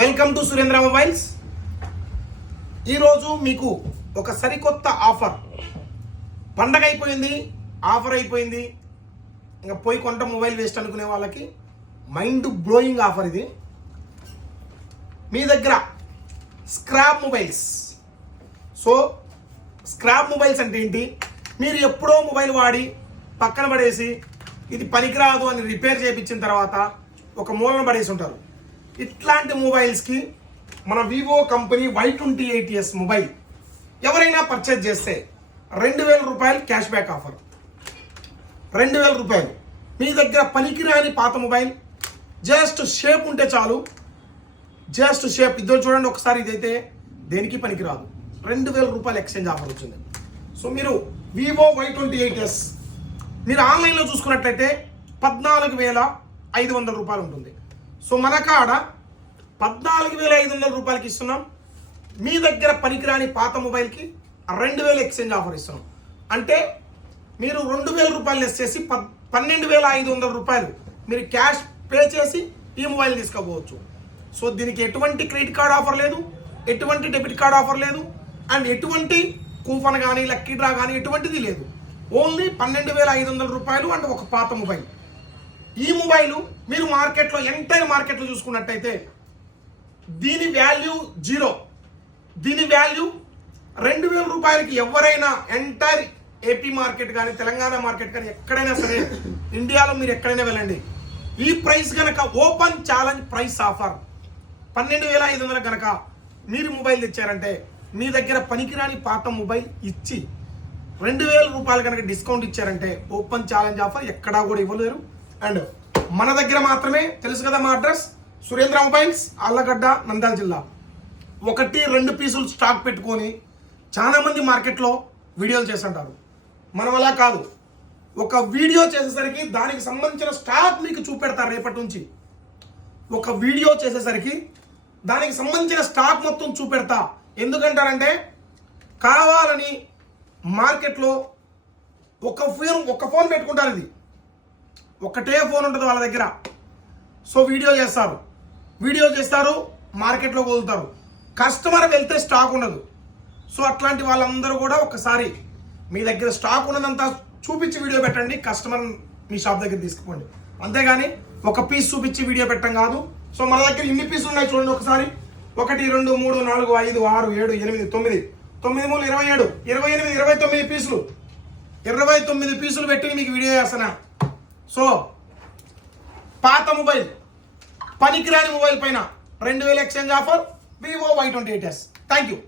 Welcome to Surendra mobiles. ఈరోజు మీకు ఒక సరికొత్త ఆఫర్. పండగ అయిపోయింది, ఆఫర్ అయిపోయింది, ఇంకా పోయి కొంట మొబైల్ వేస్ట్ అనుకునే వాళ్ళకి మైండ్ బ్లోయింగ్ ఆఫర్ ఇది. మీ దగ్గర scrap mobiles. So scrap mobiles అంటే ఏంటి? మీరు ఎప్పుడో మొబైల్ వాడి పక్కన పడేసి ఇది పనికిరాదు అని రిపేర్ చేయించిన తర్వాత ఒక మూలన పడేసి ఉంటారు. ఇట్లాంటి మొబైల్స్కి మన వివో కంపెనీ Y28s మొబైల్ ఎవరైనా పర్చేజ్ చేస్తే 2000 రూపాయలు క్యాష్ బ్యాక్ ఆఫర్. 2000 రూపాయలు. మీ దగ్గర పనికిరాని పాత మొబైల్ జస్ట్ షేప్ ఉంటే చాలు, జస్ట్ షేప్. ఇద్దరు చూడండి ఒకసారి, ఇదైతే దేనికి పనికిరాదు. 2000 రూపాయలు ఎక్స్చేంజ్ ఆఫర్ వచ్చింది. సో మీరు వివో Y28s మీరు ఆన్లైన్లో చూసుకున్నట్లయితే 14,500 రూపాయలు ఉంటుంది. సో మన కాడ 14,500 రూపాయలకి ఇస్తున్నాం. మీ దగ్గర పనికిరాని పాత మొబైల్కి 2000 ఎక్స్చేంజ్ ఆఫర్ ఇస్తున్నాం. అంటే మీరు 2000 రూపాయలు లెస్ చేసి 12,500 రూపాయలు మీరు క్యాష్ పే చేసి ఈ మొబైల్ తీసుకోవచ్చు. సో దీనికి ఎటువంటి క్రెడిట్ కార్డ్ ఆఫర్ లేదు, ఎటువంటి డెబిట్ కార్డ్ ఆఫర్ లేదు, అండ్ ఎటువంటి కూపన్ కానీ లక్కీ డ్రా కానీ ఎటువంటిది లేదు. ఓన్లీ 12,500 రూపాయలు అండ్ ఒక పాత మొబైల్. ఈ మొబైల్ మీరు మార్కెట్లో ఎంటైర్ మార్కెట్లో చూసుకున్నట్టయితే దీని వాల్యూ 0. దీని వాల్యూ 2000 రూపాయలకి ఎవరైనా ఎంటైర్ ఏపీ మార్కెట్ కానీ తెలంగాణ మార్కెట్ కానీ ఎక్కడైనా సరే ఇండియాలో మీరు ఎక్కడైనా వెళ్ళండి, ఈ ప్రైస్ కనుక ఓపెన్ ఛాలెంజ్ ప్రైస్ ఆఫర్ 12,500 కనుక మీరు మొబైల్ తెచ్చారంటే మీ దగ్గర పనికిరాని పాత మొబైల్ ఇచ్చి 2000 రూపాయలు కనుక డిస్కౌంట్ ఇచ్చారంటే ఓపెన్ ఛాలెంజ్ ఆఫర్ ఎక్కడా కూడా ఇవ్వలేరు. అండ్ మన దగ్గర మాత్రమే. తెలుసు కదా మా అడ్రస్, సురేంద్ర మొబైల్స్, ఆళ్ళగడ్డ, నంద్యాల జిల్లా. 1-2 పీసులు స్టాక్ పెట్టుకొని చాలా మంది మార్కెట్లో వీడియోలు చేస్తుంటారు. మనం అలా కాదు. ఒక వీడియో చేసేసరికి దానికి సంబంధించిన స్టాక్ మీకు చూపెడతారు. రేపటి నుంచి ఒక వీడియో చేసేసరికి దానికి సంబంధించిన స్టాక్ మొత్తం చూపెడతా. ఎందుకంటారంటే కావాలని మార్కెట్లో ఒక ఫోన్ పెట్టుకుంటారు. ఇది ఒకటే ఫోన్ ఉంటుంది వాళ్ళ దగ్గర. సో వీడియో చేస్తారు, మార్కెట్లో వదులుతారు. కస్టమర్ వెళ్తే స్టాక్ ఉండదు. సో అట్లాంటి వాళ్ళందరూ కూడా ఒకసారి మీ దగ్గర స్టాక్ ఉన్నదంతా చూపించి వీడియో పెట్టండి, కస్టమర్ మీ షాప్ దగ్గర తీసుకుపోండి. అంతేగాని ఒక పీస్ చూపించి వీడియో పెట్టడం కాదు. సో మన దగ్గర ఇన్ని పీసులు ఉన్నాయి చూడండి ఒకసారి. 1 2 3 4 5 6 7 8 9 9 3 27 28 29 పీసులు. 29 పీసులు పెట్టి మీకు వీడియో చేస్తున్నా. సో పాత మొబైల్, పనికిరాని మొబైల్ పైన 2000 exchange offer Vivo Y28s. Thank you.